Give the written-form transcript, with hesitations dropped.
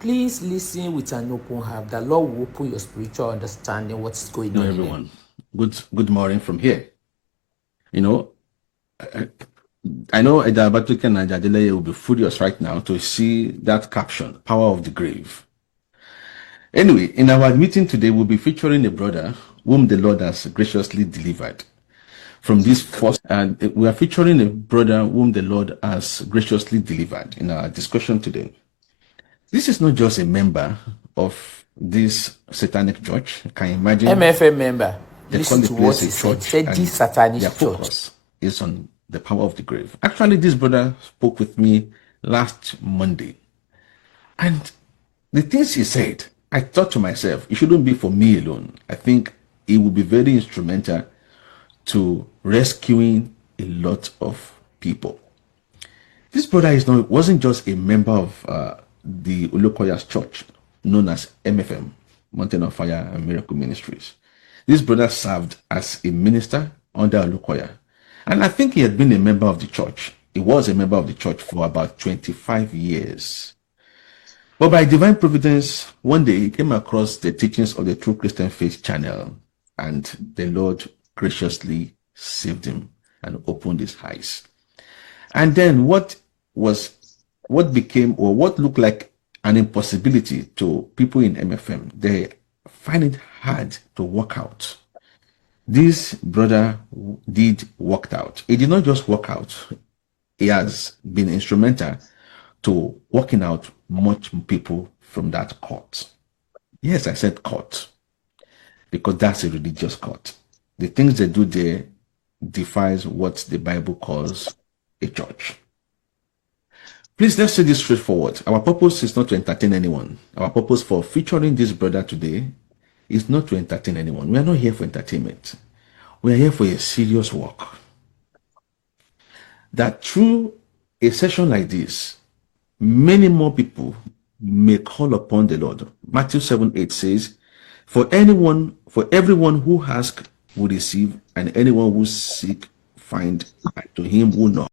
Please listen with an open heart. The Lord will open your spiritual understanding what's going on. Everyone, good morning from here. You know, I know Eda Abatuke and Adeleye will be furious right now to see that caption, "Power of the Grave." Anyway, in our meeting today, we'll be featuring a brother whom the Lord has graciously delivered from this force, and we are featuring a brother whom the Lord has graciously delivered in our discussion today. This is not just a member of this satanic church. Can you imagine? MFM member, They listen call to the what place he a said. He church, said and this satanic their church focus is on the power of the grave. Actually, this brother spoke with me last Monday, and the things he said, I thought to myself, it shouldn't be for me alone. I think it will be very instrumental to rescuing a lot of people. This brother wasn't just a member of the Olukoya's church, known as MFM, Mountain of Fire and Miracle Ministries. This brother served as a minister under Olukoya, and I think he had been a member of the church. He was a member of the church for about 25 years. But by divine providence, one day he came across the teachings of the True Christian Faith channel, and the Lord graciously saved him and opened his eyes. And then what became, or what looked like an impossibility to people in MFM, they find it hard to work out. This brother did work out. He did not just work out. He has been instrumental to working out much people from that court. Yes, I said court, because that's a religious court. The things they do there defies what the Bible calls a church. Please, let's say this straightforward. Our purpose is not to entertain anyone. Our purpose for featuring this brother today is not to entertain anyone. We are not here for entertainment. We are here for a serious work. That through a session like this, many more people may call upon the Lord. Matthew 7:8 says, for everyone who asks will receive, and anyone who seek find, and to him who knocks